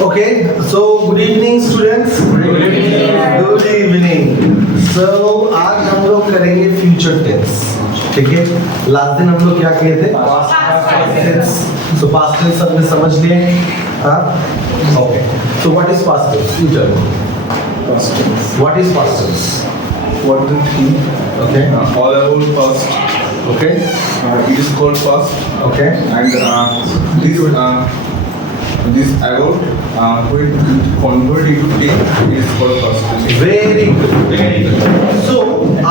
Okay, so good evening students. Good evening. Good evening. So आज हम लोग करेंगे फ्यूचर टेंस. ठीक है, लास्ट दिन हम लोग क्या किए थे? Past tense. So past tense हमने समझ लिए. हाँ? Okay. So what is past tense? You tell me. Past tense. What is past tense? What does it mean? Okay. All about past. Okay. It is called past, Okay. and this about when it convert into tense, it is called past tense. Very good. Very good. So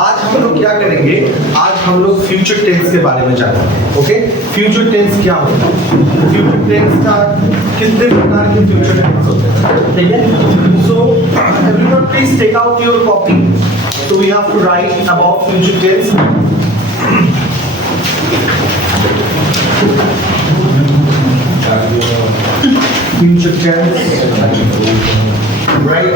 आज हम लोग क्या करेंगे? आज हम लोग future tense के बारे में जानेंगे. ओके? फ्यूचर टेंस क्या होता है? फ्यूचर टेंस का कितने प्रकार के फ्यूचर टेंस होते हैं? ठीक है? So everyone please take out your copy. So we have to write about future tense. Future tense. Right?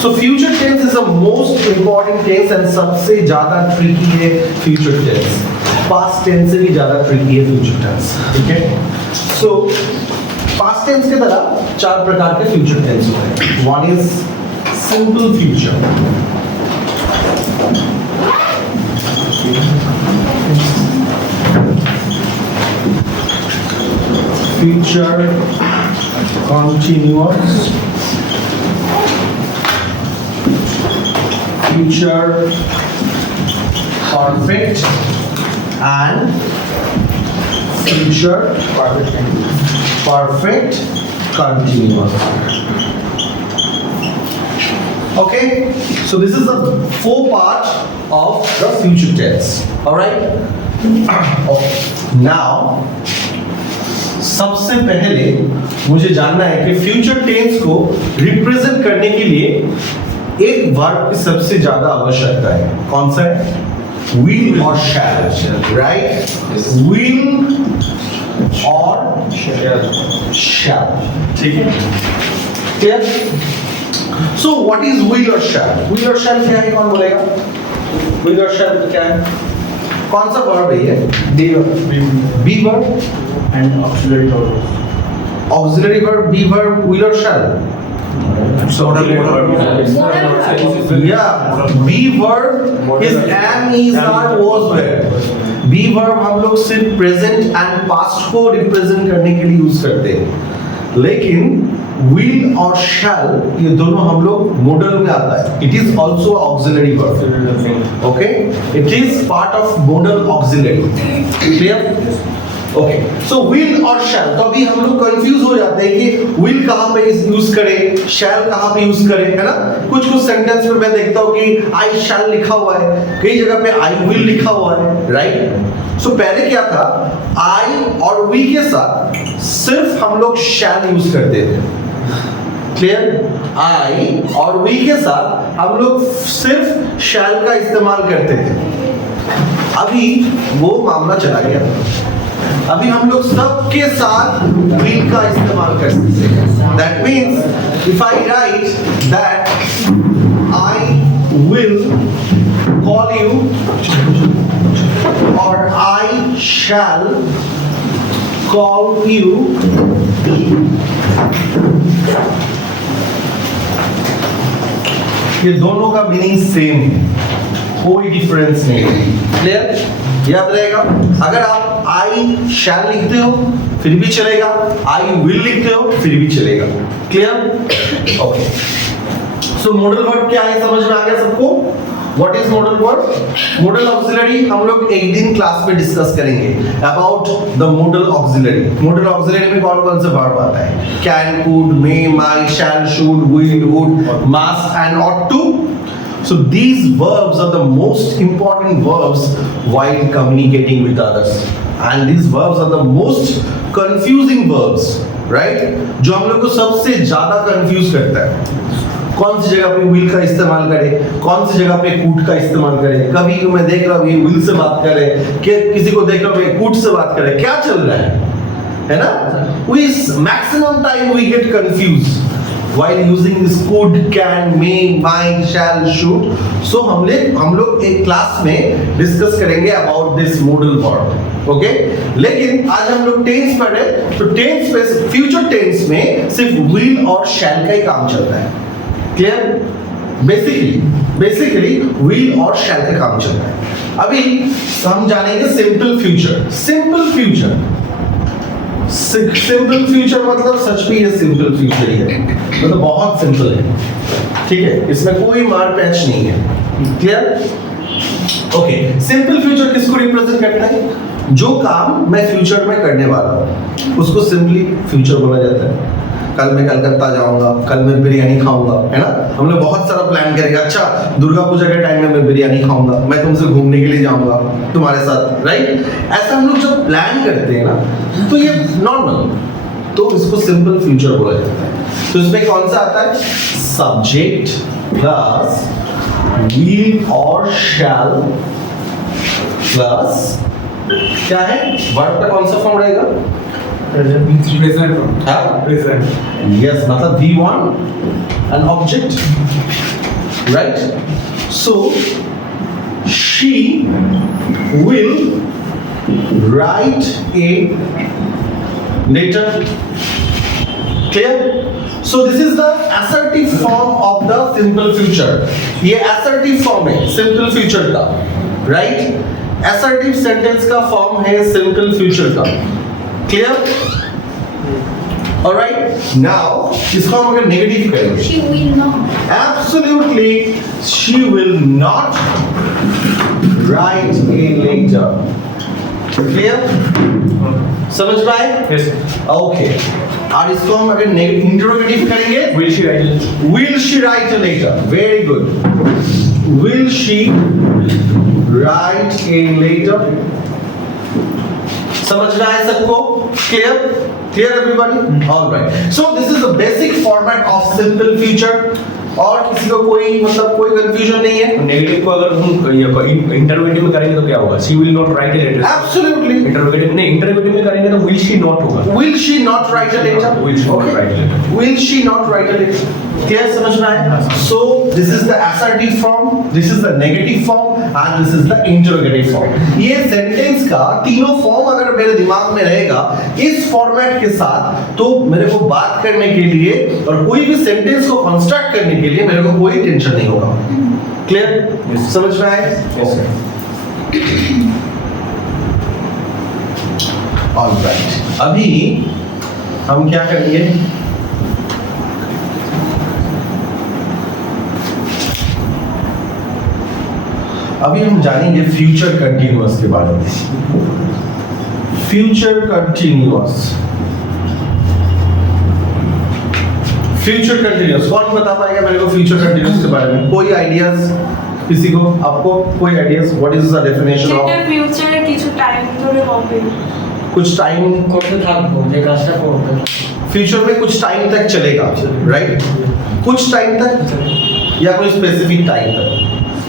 So future tense is the most important tense and सबसे ज़्यादा tricky है future tense. Past tense से भी ज़्यादा tricky है future tense. ठीक है? So past tense के तरह चार प्रकार के future tense होते हैं. One is simple future. Future continuous. Future perfect and future perfect continuous. Okay, so this is the four part of the future tense. All right. Okay. Now, सबसे पहले मुझे जानना है कि फ्यूचर टेंस को represent करने के लिए एक वर्ब की सबसे ज्यादा आवश्यकता है. कौन सा है? विल और शैल. राइट? विल और शैल. ठीक है? Clear? So what is will और शैल? विल और शैल क्या है? कौन बोलेगा? विल और शैल क्या है? कौन सा वर्ब है ये? Be verb and auxiliary verbs. Auxiliary verb, be verb, will or shall? Yeah, be verb is am, is, are, was verb. Be verb हम लोग सिर्फ present and past को represent करने के लिए यूज करते हैं. लेकिन will और shall ये दोनों हम लोग modal में आता है. It is also auxiliary verb. Okay? It is part of modal auxiliary. Clear? Okay, so will और शैल. तो अभी हम लोग कंफ्यूज हो जाते हैं कि विल कहाँ पे यूज करें, शैल कहाँ पे यूज करें, है ना? कुछ कुछ सेंटेंस में मैं देखता हूँ कि आई शैल लिखा हुआ है, कई जगह पे आई विल लिखा हुआ है. राइट? सो पहले क्या था, आई और वी के साथ सिर्फ हम लोग शैल यूज करते थे. क्लियर? आई और वी के साथ हम लोग सिर्फ शैल का इस्तेमाल करते थे. अभी वो मामला चला गया. अभी हम लोग सबके साथ will का इस्तेमाल कर सकते हैं. That means if I write that I will call you or I shall call you, ये दोनों का मीनिंग सेम है, कोई डिफरेंस नहीं है. क्लियर? याद रहेगा. अगर आप आई शैल लिखते हो फिर भी चलेगा, आई विल लिखते हो फिर भी चलेगा. Clear? Okay. So model verb क्या है समझ में आ गया सबको? What is model verb? Model auxiliary हम लोग एक दिन क्लास में डिस्कस करेंगे about the model auxiliary. Model auxiliary में कौन कौन से वर्ब आता है? Can, could, may, might, shall, should, will, would, must and ought to. So these verbs are the most important verbs while communicating with others, and these verbs are the most confusing verbs, right? जो हम लोग को सबसे ज्यादा confuse करता है. कौन सी जगह पे will का इस्तेमाल करें, कौन सी जगह पे could का इस्तेमाल करें. कभी मैं देख रहा हूँ ये will से बात कर रहे हैं, किसी को देख रहा हूँ ये could से बात कर रहे हैं. क्या चल रहा है ना? We maximum time we get confused. while using this could, can, may, might, shall, should. So हम लोग एक क्लास में डिस्कस करेंगे about this modal verb, okay? लेकिन आज हम लोग टेंस पढ़ रहे हैं, तो टेंस पे फ्यूचर टेंस में सिर्फ will और shall का ही काम चलता है, क्लियर? बेसिकली will और shall का काम चलता है। अभी हम जानेंगे सिंपल फ्यूचर। सिंपल फ्यूचर मतलब सच में ये सिंपल फ्यूचर ही है, मतलब बहुत सिंपल है, ठीक है? इसमें कोई मार पैच नहीं है, क्लियर? ओके, सिंपल फ्यूचर किसको रिप्रेजेंट करता है? जो काम मैं फ्यूचर में करने वाला हूँ उसको सिंपली फ्यूचर बोला जाता है। कल मैं कलकत्ता जाऊंगा, कल मैं बिरयानी खाऊंगा, है ना? हम लोग बहुत सारा प्लान करेंगे, अच्छा दुर्गा पूजा के टाइम में मैं बिरयानी खाऊंगा, मैं तुमसे घूमने के लिए जाऊंगा तुम्हारे साथ, राइट? ऐसा हम लोग जब प्लान करते हैं ना, तो ये नॉर्मल, तो इसको सिंपल फ्यूचर बोला जाता है। तो इसमें कौन सा आता है? सब्जेक्ट प्लस will और shall प्लस क्या है? वर्ब का कौन सा फॉर्म रहेगा? Present. हाँ? Present. Yes, मतलब V1 an object, right? So she will write a letter. Clear? So this is the assertive form of the simple future. ये assertive form है simple future का, right? Assertive sentence का form है simple future का. Clear? All right. Now इसको हम अगर negative करेंगे, She will not. absolutely she will not write a letter. Clear? समझ पाए? Yes. Okay. और इसको हम अगर इंटरोगेटिव करेंगे, Will she write it? will she write a letter? Very good. Will she write a letter? समझ रहा है सबको? Clear everybody? All right. So this is the basic format of simple future. और किसी को कोई मतलब कोई कंफ्यूजन नहीं है? नेगेटिव को अगर हम इंटरोगेटिव में करेंगे तो क्या होगा? She will not write a letter. Absolutely. Interrogative नहीं, इंटरोगेटिव में करेंगे तो will she not होगा. Will she not write a letter? Will she not write a letter. Will she not write a letter? Clear समझ में आया? So this is the assertive form, this is the negative form, and this is the interrogative form. ये sentence का तीनों form अगर मेरे दिमाग में रहेगा इस फॉर्मेट के साथ, तो मेरे को बात करने के लिए और कोई भी सेंटेंस को कंस्ट्रक्ट करने के लिए मेरे को कोई टेंशन नहीं होगा। क्लियर? समझ में आया? Yes, sir. ऑलराइट, अभी हम क्या करेंगे? अभी हम जानेंगे फ्यूचर कंटिन्यूअस के बारे में। फ्यूचर कंटिन्यूअस, फ्यूचर कंटिन्यूअस कौन बता पाएगा मेरे को फ्यूचर कंटिन्यूअस के बारे में? कोई आइडियाज किसी को? आपको कोई ideas? What is the definition of ফিউচারে কিছু টাইম ধরে হবে कुछ टाइम করতে থাকবো যে কাজটা করবে फ्यूचर में कुछ टाइम तक चलेगा, राइट? कुछ टाइम तक या कोई स्पेसिफिक टाइम तक?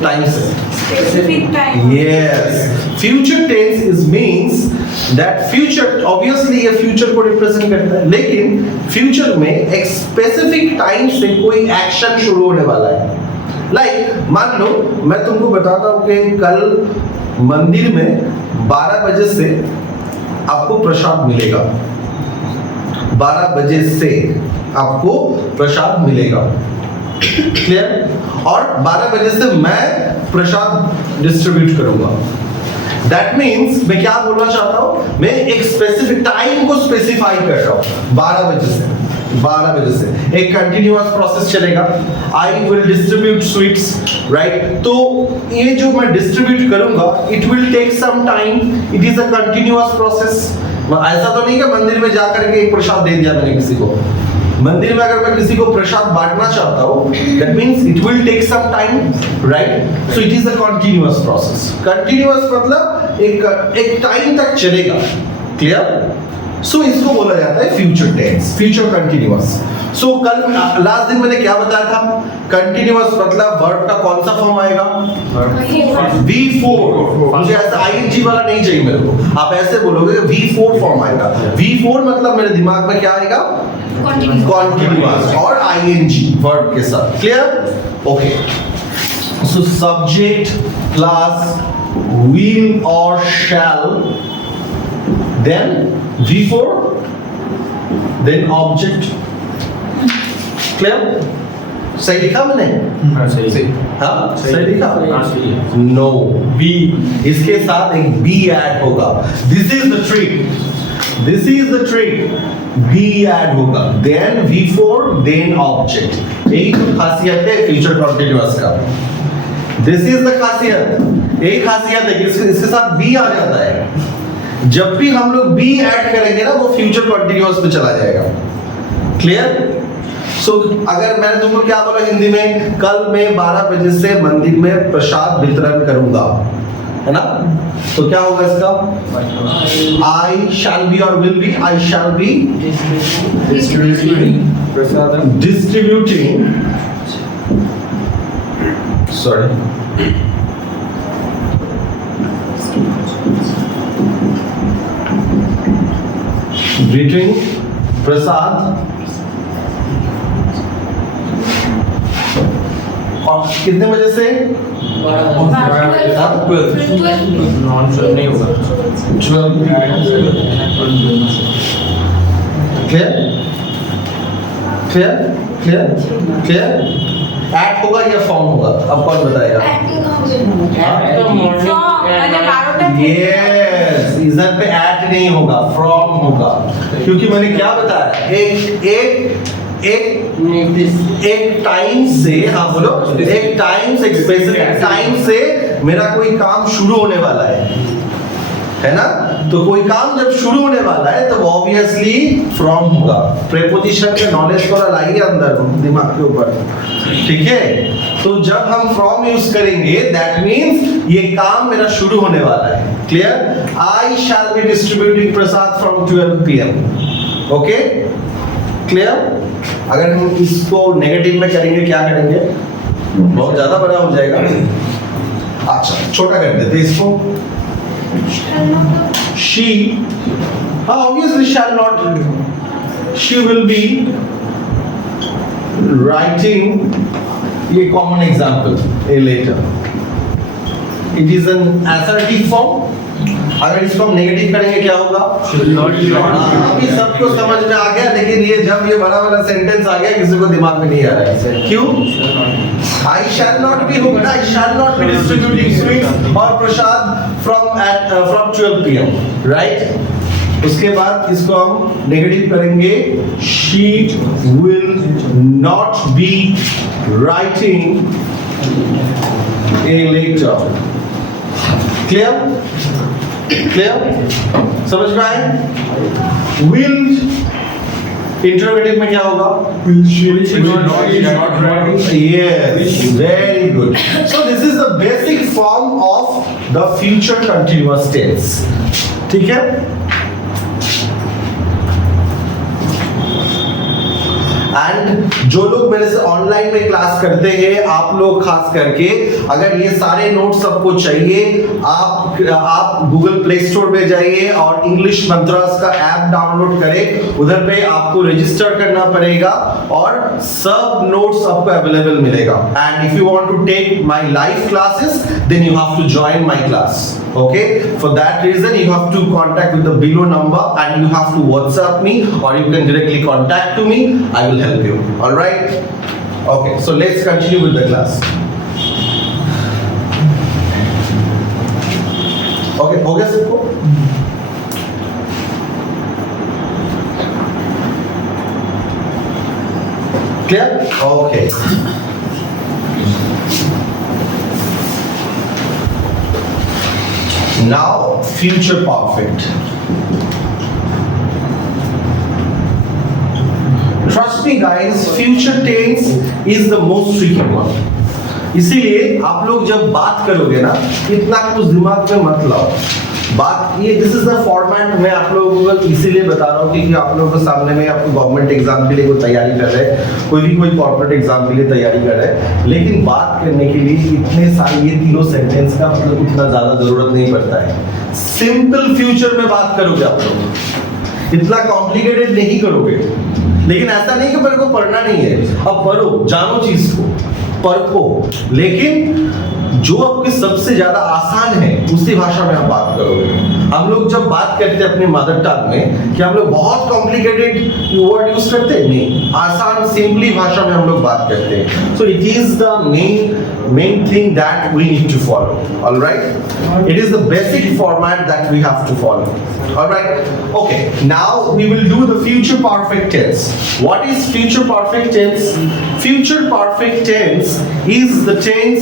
टाइम से specific time yes, future tense is means that future obviously ये future को represent करता है, लेकिन future में एक specific time से कोई action शुरू होने वाला है। like मान लो मैं तुमको बताता हूँ कि कल मंदिर में 12 बजे से आपको प्रसाद मिलेगा, 12 बजे से आपको प्रसाद मिलेगा, क्लियर? और 12 बजे से मैं प्रसाद डिस्ट्रीब्यूट करूंगा। दैट मीन्स मैं क्या बोलना चाहता हूं? मैं एक स्पेसिफिक टाइम को स्पेसिफाई कर रहा हूं। 12 बजे से एक कंटिन्यूअस प्रोसेस चलेगा। I will distribute sweets, right? तो ये जो मैं डिस्ट्रीब्यूट करूंगा it will take some time, it is a continuous process. ऐसा तो नहीं कि मंदिर में जाकर के एक प्रसाद दे दिया मैंने किसी को। मंदिर में अगर मैं किसी को प्रसाद बांटना चाहता हूँ, that means it will take some time, right? So it is a continuous process. Continuous मतलब एक टाइम तक चलेगा, clear? So इसको बोला जाता है future tense, future continuous. So कल लास्ट दिन मैंने क्या बताया था? Continuous मतलब वर्ब का कौन सा फॉर्म आएगा? V4. मुझे ऐसा ing वाला नहीं चाहिए मेरे को। आप ऐसे बोलोगे कि V4 फॉर्म आएगा। V4 मतलब मेरे दिमाग में क्या आएगा? continuous और ing verb के साथ. Clear? Okay. So subject plus will or shall, then V4, then object. Clear? सही लिखा मैंने? हाँ सही. हाँ सही लिखा? हाँ सही है. नो, बी इसके साथ एक बी ऐड होगा. This is the trick. Be add होगा, देन V4, देन ऑब्जेक्ट. यही तो खासियत है फ्यूचर कंटीन्यूअस का. दिस इज द खासियत. एक खासियत है कि इसके साथ बी आ जाता है. जब भी हम लोग बी ऐड करेंगे ना, वो फ्यूचर कंटीन्यूअस पे चला जाएगा. क्लियर? सो अगर मैंने तुमको क्या बोला हिंदी में, कल मैं 12 बजे से मंदिर में प्रसाद वितरण करूंगा, है ना? तो क्या होगा इसका? आई शैल बी और will be. I shall be distributing, sorry, greeting प्रसाद. और कितने बजे से? नॉन श्योर नहीं होगा. 12. क्लियर? ऐड होगा या फॉर्म होगा? अब कौन बताएगा? यस, इधर पे ऐड नहीं होगा, फ्रॉम होगा. क्योंकि मैंने क्या बताया, एक टाइम से, हाँ बोलो, एक टाइम से, एक स्पेसिफिक टाइम से मेरा कोई काम शुरू होने वाला है ना? तो कोई काम जब शुरू होने वाला है तो ऑब्वियसली फ्रॉम होगा. प्रीपोजिशन के नॉलेज थोड़ा लाइए अंदर दिमाग के ऊपर, ठीक है? तो जब हम फ्रॉम यूज करेंगे, दैट मींस ये काम मेरा शुरू होने वाला है. Clear? I shall be distributing Prasad from 12 PM. Okay? Clear? अगर हम इसको नेगेटिव में करेंगे, क्या करेंगे? बहुत ज्यादा बड़ा हो जाएगा. अच्छा, छोटा कर देते इसको. She, obviously shall not. She will be writing. ये common example a later. It is an assertive form. अगर इसको हम नेगेटिव करेंगे क्या होगा? अभी सबको समझ में आ गया, लेकिन ये जब ये बड़ा वाला सेंटेंस आ गया, किसी को दिमाग में नहीं आ रहा है. क्यों? I shall not be hooked. I shall not be distributing sweets or prasad from 12 PM. Right? उसके बाद इसको हम नेगेटिव करेंगे. She will not be writing a letter. Clear? समझ में आए? Will इंटरोगेटिव में क्या होगा? Yes, very good. So this is the basic form of the future continuous tense. ठीक है? एंड जो लोग मेरे से ऑनलाइन में क्लास करते हैं, आप लोग खास करके, अगर ये सारे नोट्स सबको चाहिए, आप गूगल प्ले स्टोर पे जाइए और इंग्लिश मंत्रास का ऐप डाउनलोड करें. उधर पे आपको रजिस्टर करना पड़ेगा और सब नोट्स आपको अवेलेबल मिलेगा. And if you want to take my live classes, then you have to join my class. Okay, for that reason you have to contact with the below number and you have to WhatsApp me or you can directly contact to me. I will help you. All right? Okay, so let's continue with the class. Okay, हो गया सबको? Clear? Okay. Now, future perfect. Trust me guys, future tense is the most tricky one. इसीलिए आप लोग जब बात करोगे ना, इतना कुछ दिमाग में मत लाओ. बात ये, दिस इज द फॉर्मेट मैं आप लोगों को इसीलिए बता रहा हूँ कि आप लोगों के सामने में आपको गवर्नमेंट एग्जाम के लिए कोई तैयारी कर रहे हैं, कोई कॉर्पोरेट एग्जाम के लिए तैयारी कर रहे हैं, लेकिन बात करने के लिए इतने सारे ये तीनों सेंटेंस का मतलब उतना ज्यादा जरूरत नहीं पड़ता है. सिंपल फ्यूचर में बात करोगे आप लोग, इतना कॉम्प्लिकेटेड नहीं करोगे. लेकिन ऐसा नहीं कि मेरे को पढ़ना नहीं है, अब पढ़ो, जानो चीज को, परखो, लेकिन जो आपकी सबसे ज्यादा आसान है उसी भाषा में आप बात करोगे। हम लोग जब बात करते हैं अपनी मदर टंग में, कि हम लोग बहुत कॉम्प्लिकेटेड वर्ड यूज करते हैं, नहीं, आसान सिंपली भाषा में हम लोग बात करते हैं। So it is the main thing that we need to follow, alright, it is the basic format that we have to follow, alright. Okay, now we will do the future perfect tense. What is future perfect tense? Future perfect tense is the tense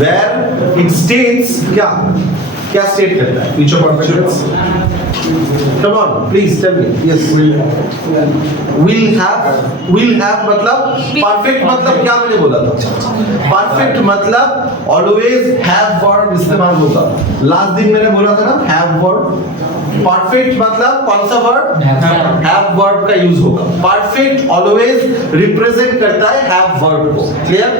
where it states क्या state करता है future perfect tense? Come on, please tell me. Yes, will have मतलब perfect मतलब क्या मैंने बोला था? Perfect मतलब always have verb इस्तेमाल होगा। लास्ट दिन मैंने बोला था ना have verb। Perfect मतलब कौन सा वर्ड? have verb का यूज होगा। Perfect always रिप्रेजेंट करता है have verb को। क्लियर?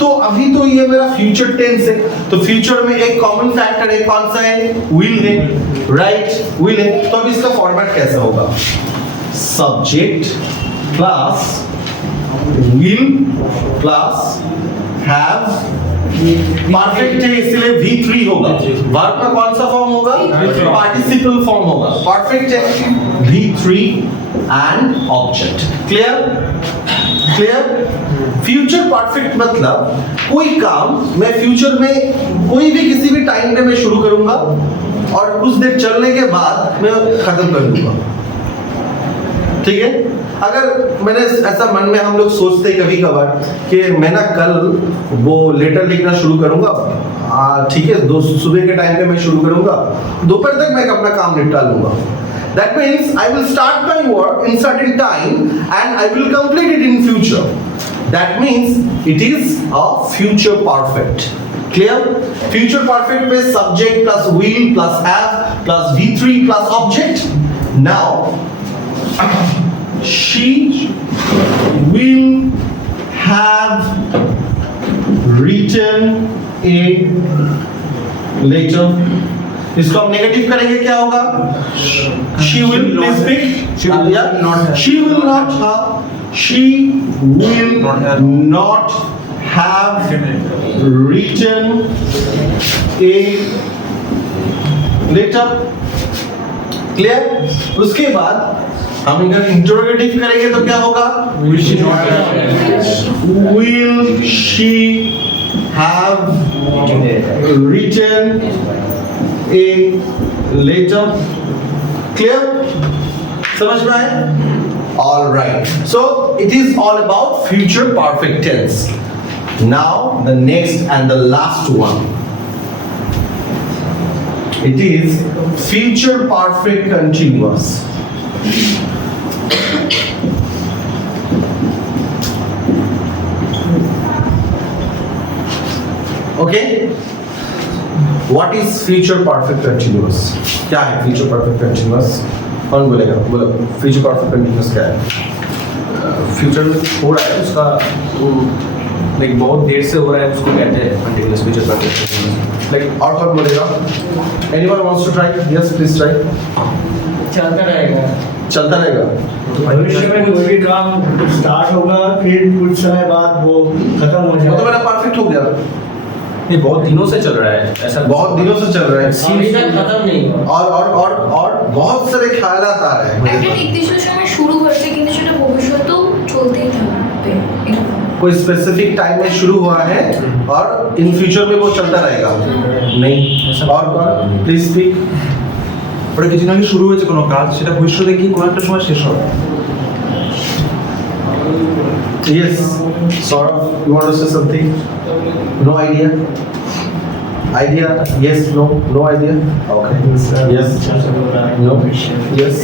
तो अभी तो ये मेरा फ्यूचर टेंस है, तो फ्यूचर में एक कॉमन फैक्टर है, कौन सा है? will है, राइट, will है। तो अब इसका फॉर्मेट कैसा होगा? Subject plus will plus have, perfect है इसलिए V3 होगा। वर्ब का कौन सा फॉर्म होगा? पार्टिसिपल फॉर्म होगा। परफेक्ट है V3 and object. Clear? Future perfect मतलब कोई काम मैं फ्यूचर में कोई भी किसी भी टाइम पे मैं शुरू करूंगा और कुछ देर चलने के बाद मैं खत्म कर दूंगा। ठीक है? अगर मैंने ऐसा मन में हम लोग सोचते हैं कभी कभार कि मैं ना कल वो लेटर लिखना शुरू करूंगा, ठीक है, सुबह के टाइम पे मैं शुरू करूंगा, दोपहर तक मैं अपना काम निपटा लूंगा। That means I will start my work in certain time and I will complete it in future. That means it is a future perfect. Clear? Future perfect में subject plus will plus have plus V3 plus object. Now she will have written a letter. इसको हम negative करेंगे, क्या होगा? She will, please speak. She will not have. She will not have written a letter. Clear? उसके बाद हम अगर interrogative करेंगे तो क्या होगा? Will she have written a letter? Clear? समझ में आए? All right. So it is all about future perfect tense. Now the next and the last one. It is future perfect continuous. Okay? What is future perfect continuous? क्या है future perfect continuous? कौन बोलेगा? बोलो, future perfect continuous क्या है? Future में हो रहा है उसका, लाइक बहुत देर से हो रहा है, उसको कहते हैं कंटिन्यूअस फ्यूचर परफेक्ट। Like और कौन बोलेगा? Anyone wants to try? Yes, please try. चलता रहेगा। चलता रहेगा। तो भविष्य में कोई भी काम स्टार्ट होगा, फिर कुछ समय बाद वो खत्म हो वो तो जाएगा। मेरा परफेक्ट हो गया। ये बहुत दिनों से चल रहा है, ऐसा बहुत दिनों से चल रहा है। अभी तक खत्म नहीं हुआ। और बहुत सारे ख्यालात आ रहे हैं मेरे একটা पास। নির্দিষ্ট সময় শুরু হয়েছে কিন্তু সেটা ভবিষ্যতেও চলতেই থাকবে এরকম। कोई स्पेसिफिक टाइम में शुरू हुआ है और इन फ्यूचर में वो चलता रहेगा। नहीं, और कौन? Please speak. ওটা কিছুদিন আগে শুরু হয়েছে কোনো কাজ, সেটা ভবিষ্যতে গিয়ে কোনো একটা সময় শেষ হবে। Yes, Saurabh, you want to say something? No idea? Idea? Yes, no? No idea? Okay. Yes. No? Yes.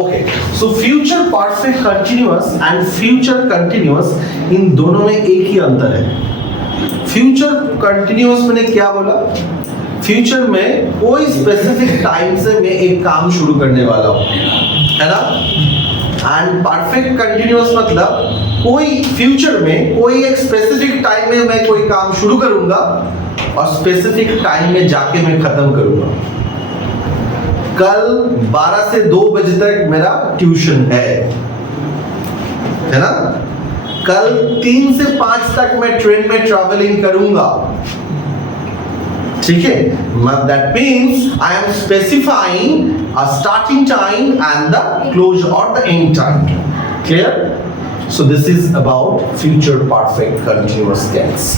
Okay. So future perfect continuous and future continuous इन दोनों में एक ही अंतर है। फ्यूचर कंटिन्यूअस मैंने क्या बोला? फ्यूचर में कोई स्पेसिफिक टाइम से मैं एक काम शुरू करने वाला हूँ, है ना? एंड परफेक्ट कंटिन्यूअस मतलब कोई फ्यूचर में कोई एक स्पेसिफिक टाइम में मैं कोई काम शुरू करूंगा और स्पेसिफिक टाइम में जाके मैं खत्म करूंगा। कल 12 से 2 बजे तक मेरा ट्यूशन है, है ना? कल 3 से 5 तक मैं ट्रेन में ट्रैवलिंग करूंगा, ठीक है? That means I am specifying a starting time and the closure or the end time. Clear? So this is about future perfect continuous tense.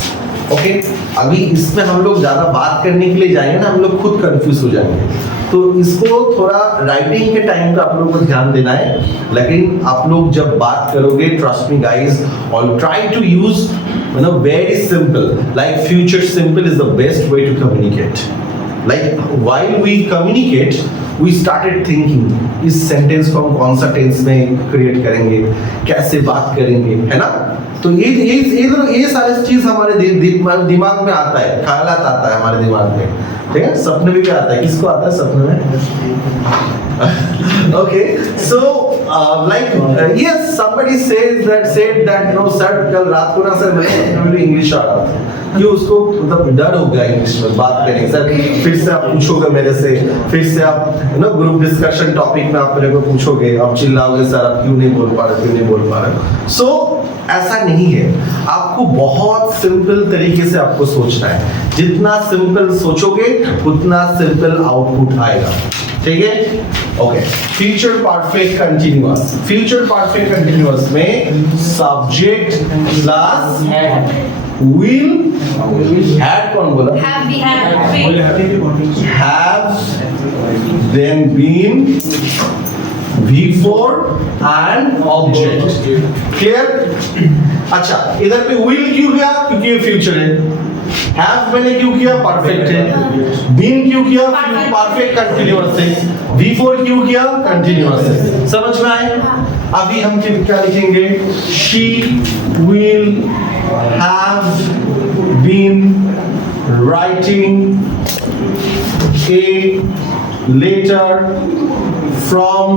Okay, अभी इसमें हम लोग ज़्यादा बात करने के लिए जाएंगे ना, हम लोग खुद कंफ्यूज हो जाएंगे। तो इसको थोड़ा राइटिंग के टाइम पे आप लोगों को ध्यान देना है, लेकिन आप लोग जब बात करोगे, ट्रस्ट मी गाइस, और try to use very simple, like future simple is the best way to communicate. Like while we communicate, we started thinking इस सेंटेंस को हम कौन सा टेंस में क्रिएट करेंगे, कैसे बात करेंगे, है ना? तो ये सारे चीज हमारे दिमाग में आता है, ख्यालात आता है हमारे दिमाग में, ठीक है? सपने में भी आता है, किसको आता है सपने में? Okay, so like yes, somebody said that no sir, कल रात को ना सर मेरे सपने में भी इंग्लिश आ रहा था, कि उसको मतलब डर हो गया इंग्लिश में बात करने सर, फिर से आप पूछोगे मेरे से, फिर से आप ग्रुप डिस्कशन टॉपिक में आप मेरे को पूछोगे, आप चिल्लाओगे सर आप क्यों नहीं बोल पा रहे। सो ऐसा नहीं है, आपको बहुत सिंपल तरीके से आपको सोचना है, जितना सिंपल सोचोगे उतना सिंपल आउटपुट आएगा, ठीक है? ओके, फ्यूचर परफेक्ट कंटिन्यूअस में सब्जेक्ट प्लस will had कौन बोला? have then been V4 and object, clear? अच्छा, इधर पे will क्यों किया? क्योंकि ये फ्यूचर है। have मैंने क्यों किया? परफेक्ट है। been क्यों किया? परफेक्ट कंटिन्यूअस है। V4 क्यों किया? कंटिन्यूअस है। समझ में आए? अभी हम क्या लिखेंगे? she will have been writing a letter from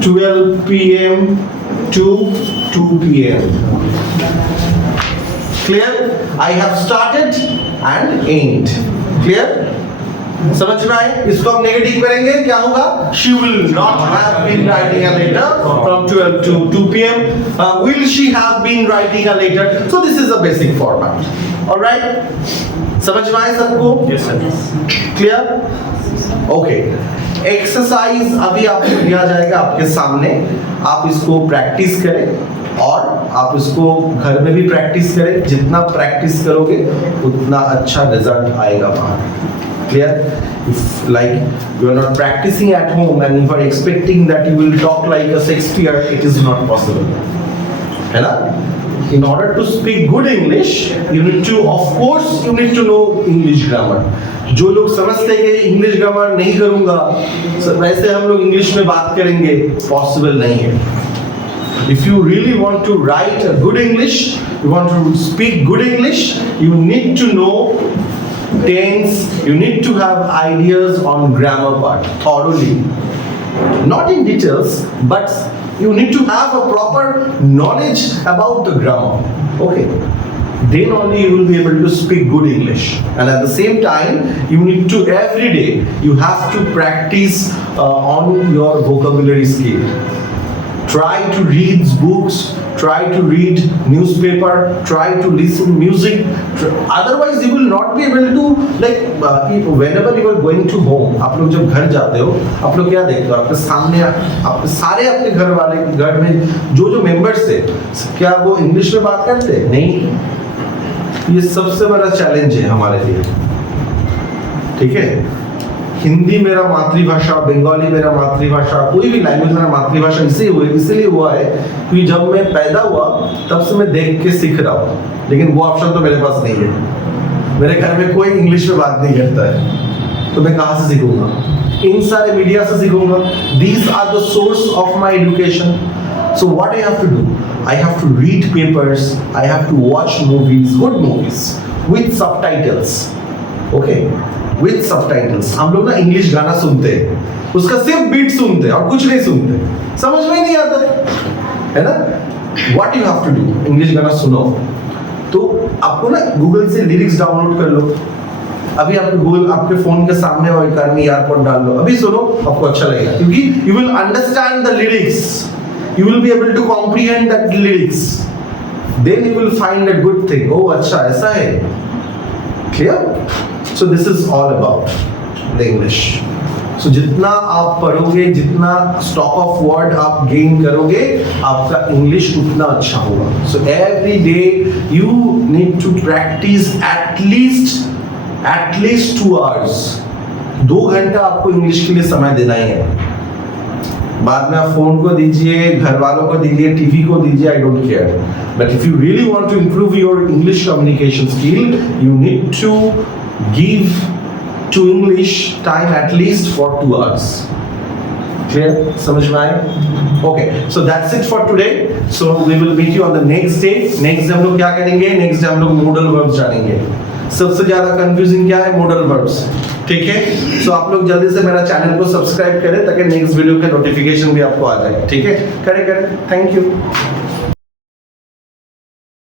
12 p.m. to 2 p.m. Clear? I have started and end. Clear? समझ में आए? इसको हम नेगेटिव करेंगे, क्या होगा? She will not have been writing a letter from 12 to 2 p.m. Will she have been writing a letter? So this is the basic format. All right? समझ में आए सबको? Yes sir. Clear? Okay. Exercise अभी आपको दिया जाएगा आपके सामने, आप इसको प्रैक्टिस करें और आप इसको घर में भी प्रैक्टिस करें। जितना प्रैक्टिस करोगे उतना अच्छा रिजल्ट आएगा बाहर। Clear? If like you are not practicing at home and you are expecting that you will talk like a Shakespeare, it is not possible. है ना? In order to speak good English, you need to, of course, you need to know English grammar. जो लोग समझते हैं कि English grammar नहीं करूंगा, वैसे हम लोग इंग्लिश में बात करेंगे, पॉसिबल नहीं है। If you really want to write a good English, you want to speak good English, you need to know tense, you need to have ideas on grammar part thoroughly, not in details, but you need to have a proper knowledge about the grammar. Okay, then only you will be able to speak good English. And at the same time, you need to every day you have to practice on your vocabulary skill. Try to read books, try to read newspaper, try to listen music. Otherwise, you will not be able to like whenever you are going to home. आप लोग जब घर जाते हो, आप लोग क्या देखते हो? आपके सामने आप सारे अपने घर वाले घर में जो मेंबर्स है, क्या वो इंग्लिश में बात करते हैं? नहीं। ये सबसे बड़ा चैलेंज है हमारे लिए, ठीक है? हिंदी मेरा मातृभाषा, बंगाली मेरा मातृभाषा, कोई भी लैंग्वेज मेरा मातृभाषा इसलिए हुआ है क्योंकि जब मैं पैदा हुआ तब से मैं देख के सीख रहा हूँ, लेकिन वो ऑप्शन तो मेरे पास नहीं है। मेरे घर में कोई इंग्लिश में बात नहीं करता है, तो मैं कहाँ से सीखूंगा? इन सारे मीडिया से सीखूंगा। These are the source of my education. So what I have to do? I have to read papers, I have to watch movies, good movies with subtitles. Okay? With subtitles. हम लोग ना English गाना सुनते हैं, उसका सिर्फ beat सुनते हैं और कुछ नहीं सुनते, समझ में नहीं आता है ना? What you have to do? English गाना सुनो तो आपको ना गूगल से लिरिक्स डाउनलोड कर लो। अभी आपके गूगल आपके फोन के सामने और कार में ईयरपोड डाल लो, अभी सुनो, आपको अच्छा लगेगा क्योंकि you will understand the lyrics. you will be able to comprehend that lyrics. Then you will find a good thing. Oh, अच्छा ऐसा है. Clear? So this is all about the English. So जितना आप पढ़ोगे, जितना स्टॉक ऑफ वर्ड आप gain करोगे, आपका इंग्लिश उतना अच्छा होगा. So every day you need to practice at least 2 hours. 2 घंटा आपको इंग्लिश के लिए समय देना ही है. बाद में आप फोन को दीजिए, घर वालों को दीजिए, टीवी को दीजिए, I don't care. But if you really want to improve your English communication skill, you need to give to English time at least for 2 hours. Clear? समझ में आए? Okay, so that's it for today. So we will meet you on the next day. Next day हम लोग क्या करेंगे? Next day हम लोग modal verbs जानेंगे. सबसे ज्यादा confusing क्या है? Modal verbs. ठीक है? So आप लोग जल्दी से मेरा चैनल को सब्सक्राइब करें ताकि नेक्स्ट वीडियो के नोटिफिकेशन भी आपको आ जाए. ठीक है? करें. Thank you.